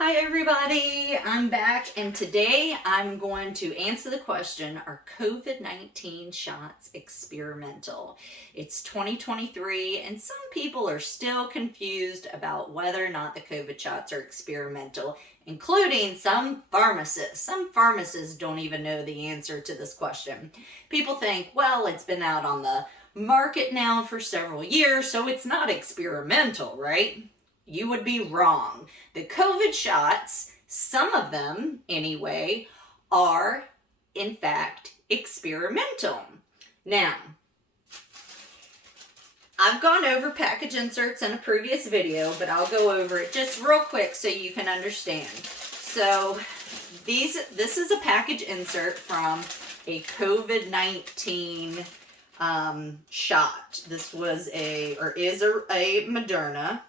Hi everybody, I'm back and today I'm going to answer the question, are COVID-19 shots experimental? It's 2023 and some people are still confused about whether or not the COVID shots are experimental, including some pharmacists. Some pharmacists don't even know the answer to this question. People think, well, it's been out on the market now for several years, so it's not experimental, right? You would be wrong. The COVID shots, some of them anyway, are in fact experimental. Now, I've gone over package inserts in a previous video, but I'll go over it just real quick so you can understand. So this is a package insert from a COVID-19 shot. This was is a Moderna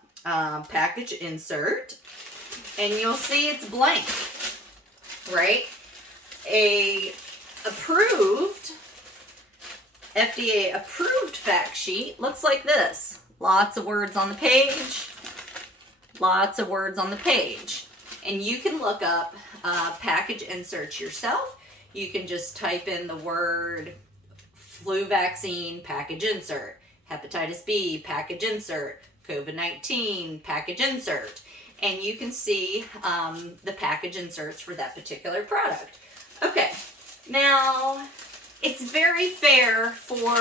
package insert, and you'll see it's blank, right? A FDA approved fact sheet looks like this. Lots of words on the page, lots of words on the page. And you can look up package inserts yourself. You can just type in the word flu vaccine package insert, hepatitis B package insert, COVID-19 package insert, and you can see the package inserts for that particular product. Okay, now it's very fair for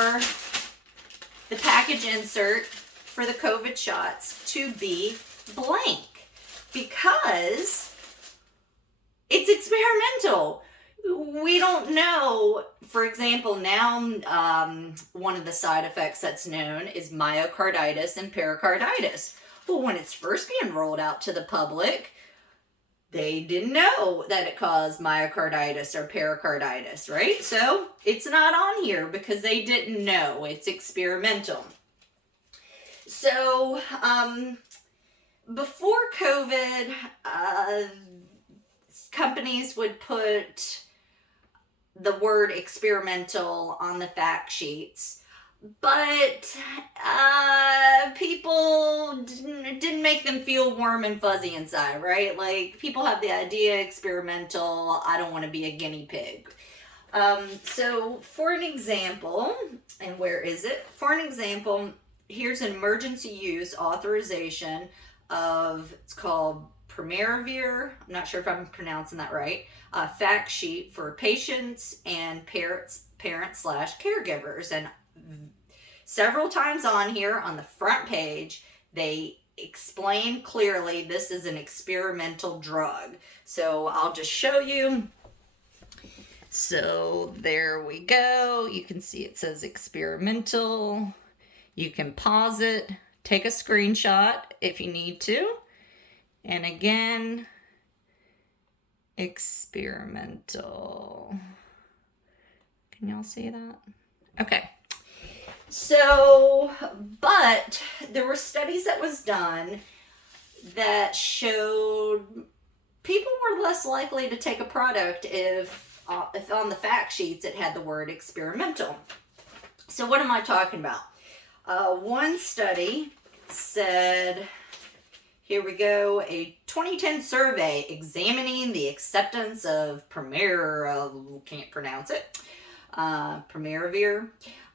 the package insert for the COVID shots to be blank because it's experimental. We don't know, for example, now one of the side effects that's known is myocarditis and pericarditis. Well, when it's first being rolled out to the public, they didn't know that it caused myocarditis or pericarditis, right? So it's not on here because they didn't know. It's experimental. So before COVID, companies would put the word experimental on the fact sheets, but people didn't make them feel warm and fuzzy inside, right? Like, people have the idea experimental, I don't want to be a guinea pig. So for an example, and where is it? For an example, here's an emergency use authorization of, it's called Pharma. I'm not sure if I'm pronouncing that right. Fact sheet for patients and parents/caregivers. And several times on here on the front page, they explain clearly this is an experimental drug. So I'll just show you. So there we go. You can see it says experimental. You can pause it, take a screenshot if you need to. And again, experimental. Can y'all see that? Okay. So, but there were studies that was done that showed people were less likely to take a product if on the fact sheets it had the word experimental. So what am I talking about? One study said, here we go, a 2010 survey examining the acceptance of can't pronounce it, Pharma,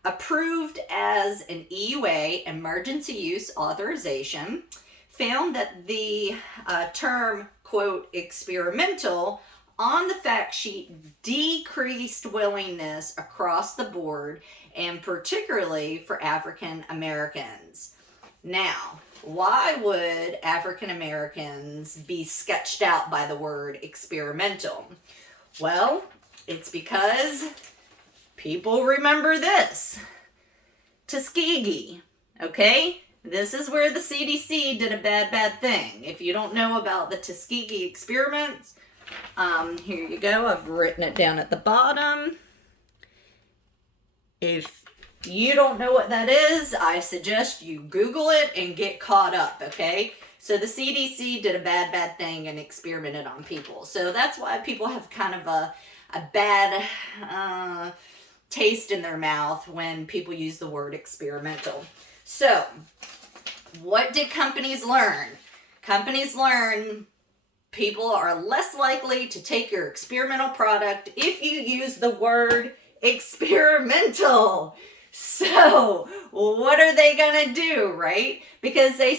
approved as an EUA, emergency use authorization, found that the term, quote, experimental on the fact sheet decreased willingness across the board, and particularly for African Americans. Now, why would African Americans be sketched out by the word experimental? Well, it's because people remember this. Tuskegee, okay? This is where the CDC did a bad thing. If you don't know about the Tuskegee experiments, here you go. I've written it down at the bottom. If you don't know what that is, I suggest you Google it and get caught up, okay? So the CDC did a bad thing and experimented on people. So that's why people have kind of a bad taste in their mouth when people use the word experimental. So what did companies learn? Companies learn people are less likely to take your experimental product if you use the word experimental. So what are they gonna do, right? Because they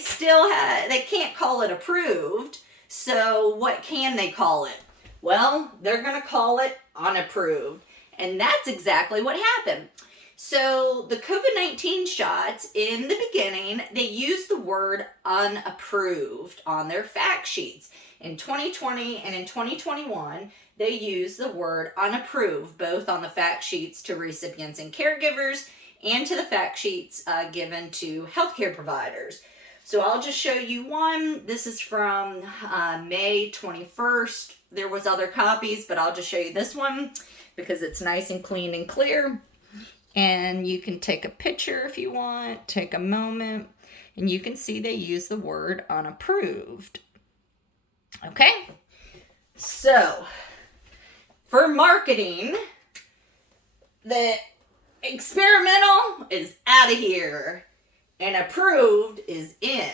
can't call it approved. So what can they call it? Well, they're gonna call it unapproved. And that's exactly what happened. So the COVID-19 shots, in the beginning, they used the word unapproved on their fact sheets. In 2020 and in 2021, they used the word unapproved, both on the fact sheets to recipients and caregivers and to the fact sheets given to healthcare providers. So I'll just show you one. This is from May 21st. There was other copies, but I'll just show you this one because it's nice and clean and clear. And you can take a picture if you want, take a moment, and you can see they use the word unapproved. Okay? So, for marketing, the experimental is out of here and approved is in.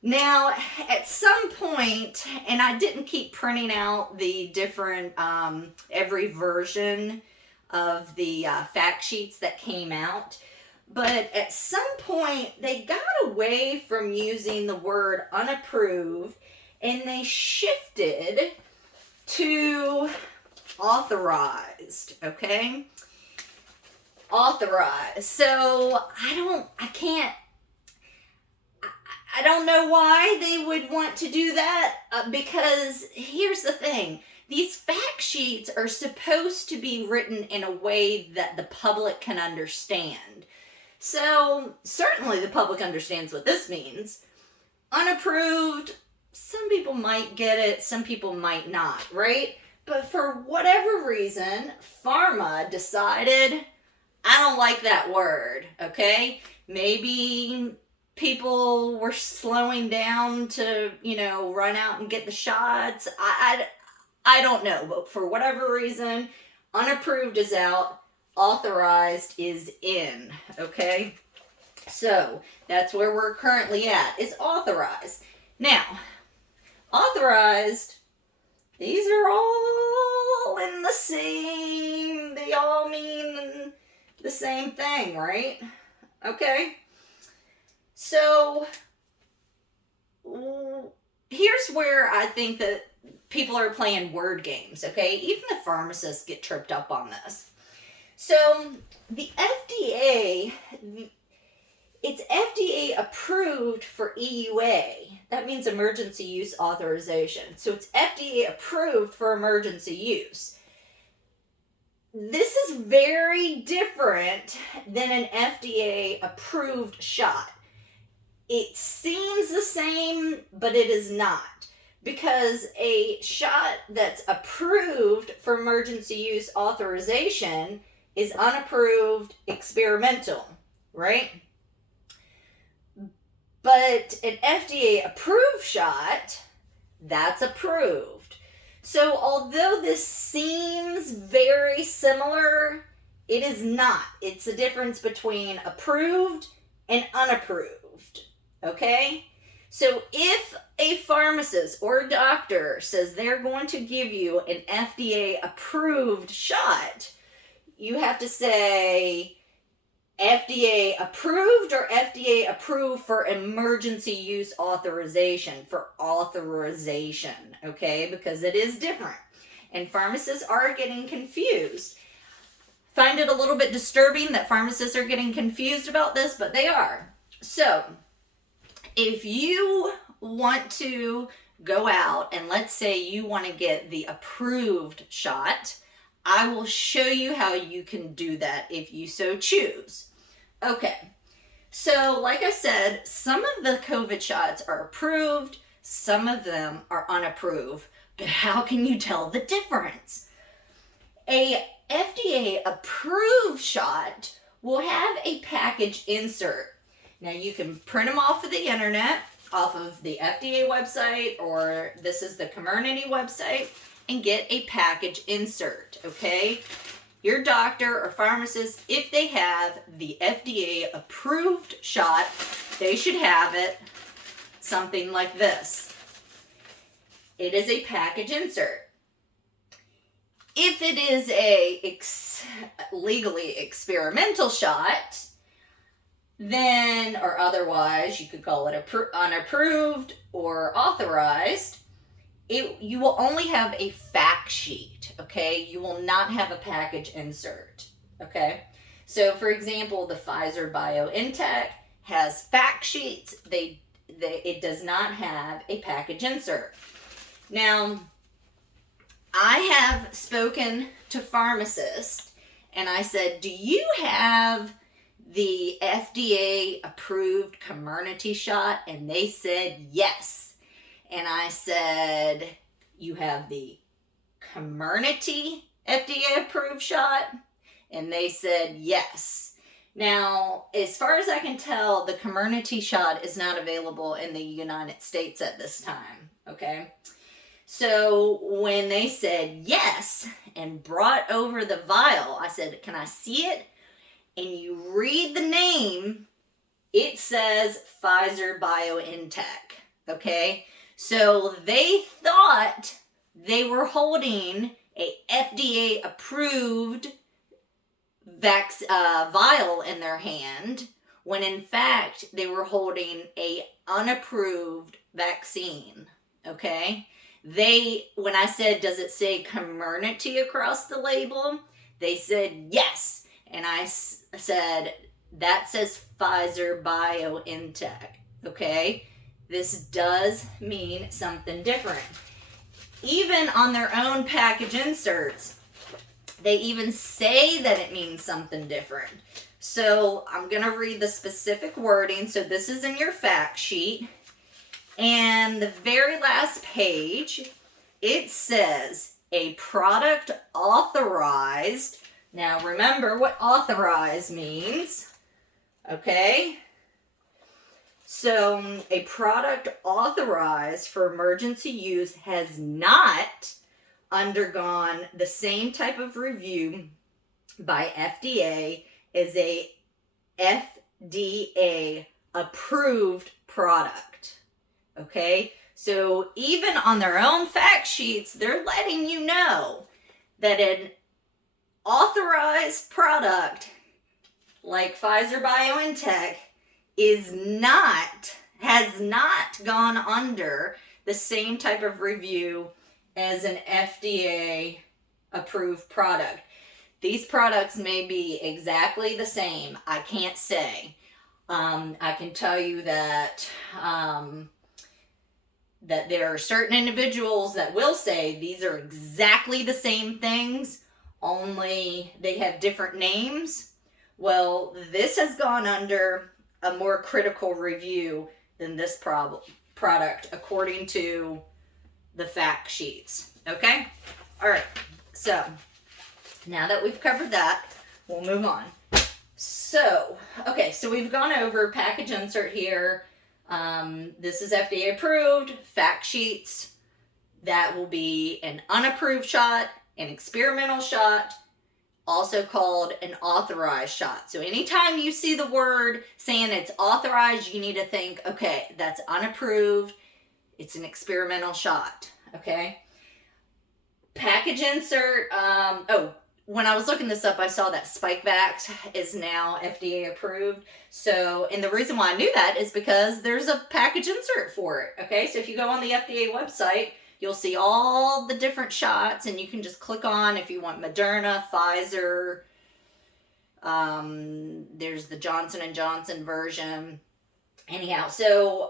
Now, at some point, and I didn't keep printing out the different, every version of the fact sheets that came out, but at some point they got away from using the word unapproved and they shifted to authorized. Okay, authorized. So I don't know why they would want to do that, because here's the thing. These fact sheets are supposed to be written in a way that the public can understand. So certainly the public understands what this means. Unapproved, some people might get it, some people might not, right? But for whatever reason, Pharma decided, I don't like that word, okay? Maybe people were slowing down to, run out and get the shots. I don't know, but for whatever reason, unapproved is out, authorized is in, okay? So, that's where we're currently at, is authorized. Now, authorized, these are all in the same, they all mean the same thing, right? Okay? So, here's where I think that people are playing word games, okay? Even the pharmacists get tripped up on this. So, the FDA, it's FDA approved for EUA. That means emergency use authorization. So, it's FDA approved for emergency use. This is very different than an FDA approved shot. It seems the same, but it is not. Because a shot that's approved for emergency use authorization is unapproved experimental, right? But an FDA approved shot, that's approved. So although this seems very similar, it is not. It's the difference between approved and unapproved, okay? So if a pharmacist or a doctor says they're going to give you an FDA approved shot, you have to say FDA approved or FDA approved for emergency use authorization, for authorization, okay? Because it is different. And pharmacists are getting confused. Find it a little bit disturbing that pharmacists are getting confused about this, but they are. So, if you want to go out and let's say you want to get the approved shot, I will show you how you can do that if you so choose. Okay, so like I said, some of the COVID shots are approved, some of them are unapproved, but how can you tell the difference? A FDA approved shot will have a package insert. Now you can print them off of the internet, off of the FDA website, or this is the Comirnaty website, and get a package insert, okay? Your doctor or pharmacist, if they have the FDA approved shot, they should have it something like this. it is a package insert. If it is a legally experimental shot, then, or otherwise, you could call it unapproved or authorized, you will only have a fact sheet, okay? You will not have a package insert, okay? So, for example, the Pfizer-BioNTech has fact sheets. It does not have a package insert. Now, I have spoken to pharmacists, and I said, do you have the FDA-approved Comirnaty shot? And they said yes. And I said, you have the Comirnaty FDA-approved shot? And they said yes. Now, as far as I can tell, the Comirnaty shot is not available in the United States at this time, okay? So when they said yes and brought over the vial, I said, can I see it? And you read the name, it says Pfizer-BioNTech, okay? So they thought they were holding a FDA-approved vial in their hand, when in fact they were holding a unapproved vaccine, okay? When I said, does it say Comirnaty across the label? They said yes. And I said, that says Pfizer-BioNTech, okay? This does mean something different. Even on their own package inserts, they even say that it means something different. So I'm going to read the specific wording. So this is in your fact sheet. And the very last page, it says a product authorized. Now remember what authorized means, okay? So a product authorized for emergency use has not undergone the same type of review by FDA as a FDA approved product, okay? So even on their own fact sheets, they're letting you know that an authorized product like Pfizer-BioNTech has not gone under the same type of review as an FDA approved product. These products may be exactly the same. I can't say. I can tell you that that there are certain individuals that will say these are exactly the same things, only they have different names. Well, this has gone under a more critical review than this product, according to the fact sheets. Okay? All right. So, now that we've covered that, we'll move on. So, okay, so we've gone over package insert here. This is FDA approved, fact sheets. That will be an unapproved shot, an experimental shot, also called an authorized shot. So anytime you see the word saying it's authorized, you need to think, okay, that's unapproved, it's an experimental shot, okay? Package insert, when I was looking this up, I saw that Spikevax is now FDA approved. So, and the reason why I knew that is because there's a package insert for it, okay? So if you go on the FDA website, you'll see all the different shots, and you can just click on if you want Moderna, Pfizer. There's the Johnson & Johnson version. Anyhow, so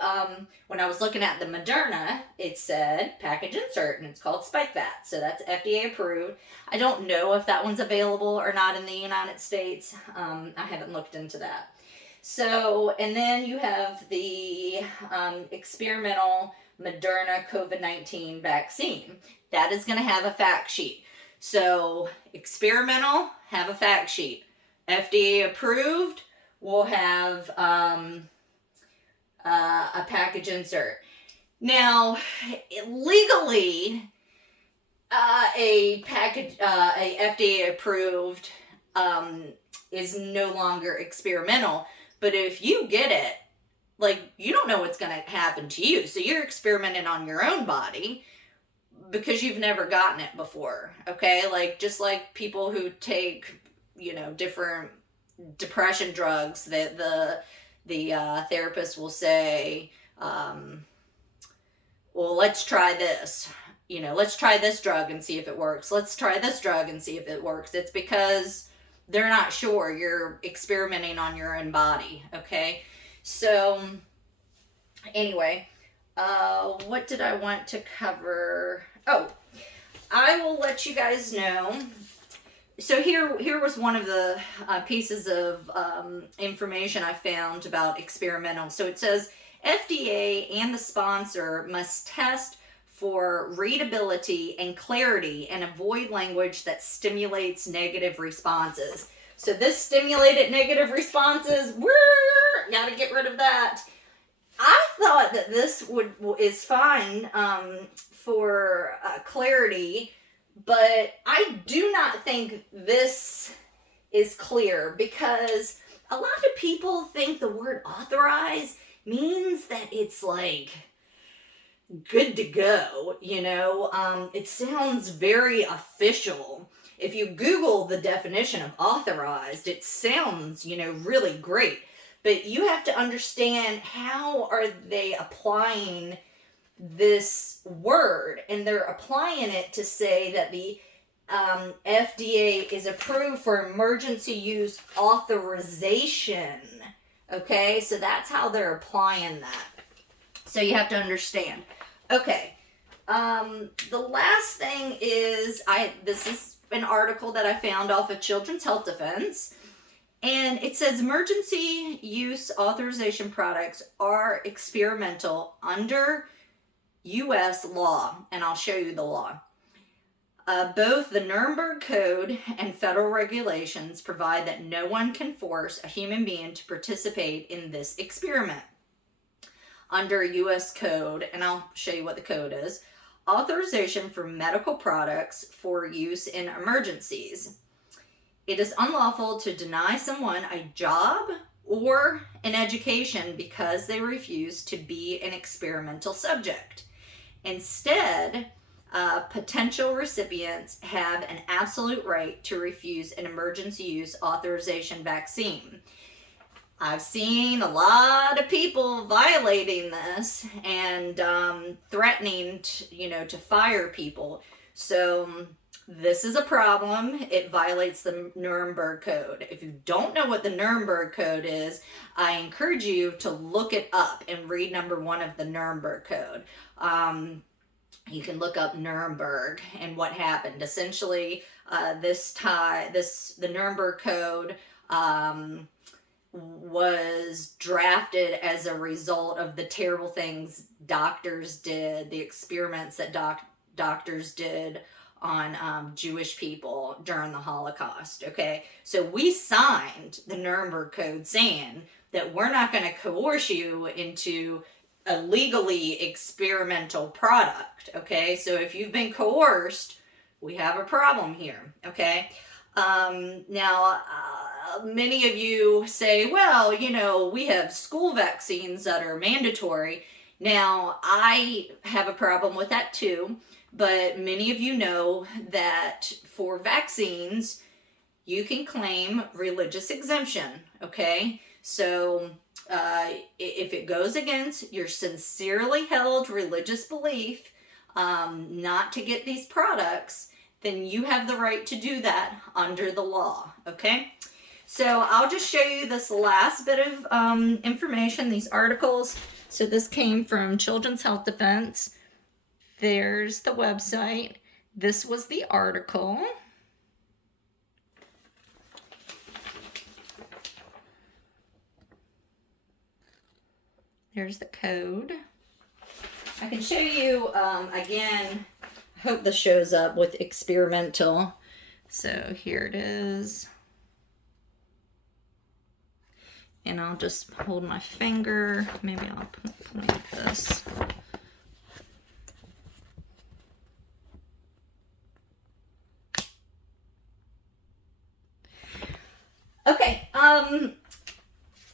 when I was looking at the Moderna, it said package insert, and it's called Spikevax. So that's FDA approved. I don't know if that one's available or not in the United States. I haven't looked into that. So, and then you have the experimental Moderna COVID-19 vaccine. That is going to have a fact sheet. So, experimental, have a fact sheet. FDA approved will have a package insert. Now, legally, a FDA approved is no longer experimental. But if you get it, like, you don't know what's going to happen to you. So you're experimenting on your own body. because you've never gotten it before, okay? Like, just like people who take, different depression drugs, that the therapist will say, well, let's try this. Let's try this drug and see if it works. Let's try this drug and see if it works. It's because they're not sure. You're experimenting on your own body, okay? So, anyway, what did I want to cover? Oh, I will let you guys know. So here was one of the pieces of information I found about experimental. So it says, FDA and the sponsor must test for readability and clarity and avoid language that stimulates negative responses. So this stimulated negative responses, gotta get rid of that. I thought that this is fine for clarity, but I do not think this is clear, because a lot of people think the word authorize means that it's like good to go, it sounds very official. If you Google the definition of authorized, it sounds, really great. But you have to understand, how are they applying this word? And they're applying it to say that the FDA is approved for emergency use authorization. Okay, so that's how they're applying that. So you have to understand. Okay, the last thing is, this is an article that I found off of Children's Health Defense, and it says emergency use authorization products are experimental under U.S. law, and I'll show you the law. Both the Nuremberg Code and federal regulations provide that no one can force a human being to participate in this experiment. Under U.S. Code, and I'll show you what the code is, authorization for medical products for use in emergencies. It is unlawful to deny someone a job or an education because they refuse to be an experimental subject. Instead, potential recipients have an absolute right to refuse an emergency use authorization vaccine. I've seen a lot of people violating this and threatening to fire people. So this is a problem. It violates the Nuremberg Code. If you don't know what the Nuremberg Code is, I encourage you to look it up and read number 1 of the Nuremberg Code. You can look up Nuremberg and what happened. Essentially, the Nuremberg Code was drafted as a result of the terrible things doctors did, the experiments that doctors did on Jewish people during the Holocaust, okay? So we signed the Nuremberg Code saying that we're not going to coerce you into a legally experimental product, okay? So if you've been coerced, we have a problem here, okay? Now, many of you say, well, we have school vaccines that are mandatory. Now, I have a problem with that too, but many of you know that for vaccines, you can claim religious exemption, okay? So, if it goes against your sincerely held religious belief not to get these products, then you have the right to do that under the law, okay? So I'll just show you this last bit of information, these articles. So this came from Children's Health Defense. There's the website. This was the article. There's the code. I can show you, again, I hope this shows up with experimental. So here it is. And I'll just hold my finger. Maybe I'll point this. Okay,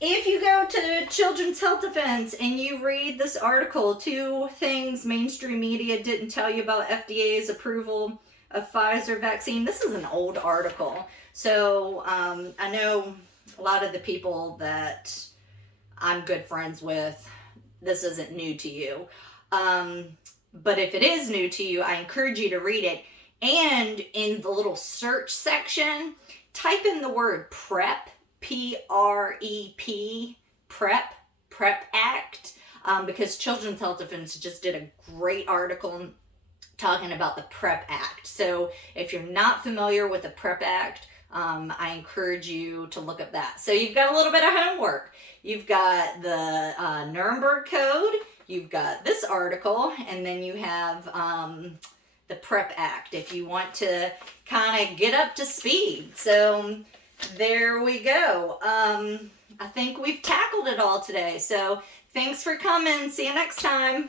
if you go to Children's Health Defense and you read this article, 2 things mainstream media didn't tell you about FDA's approval of Pfizer vaccine. This is an old article. So I know a lot of the people that I'm good friends with, this isn't new to you. But if it is new to you, I encourage you to read it. And in the little search section, type in the word PrEP, P-R-E-P, PrEP Act, because Children's Health Defense just did a great article talking about the PrEP Act. So if you're not familiar with the PrEP Act, I encourage you to look up that. So you've got a little bit of homework. You've got the Nuremberg Code, you've got this article, and then you have the PrEP Act if you want to kind of get up to speed. So there we go. I think we've tackled it all today. So thanks for coming. See you next time.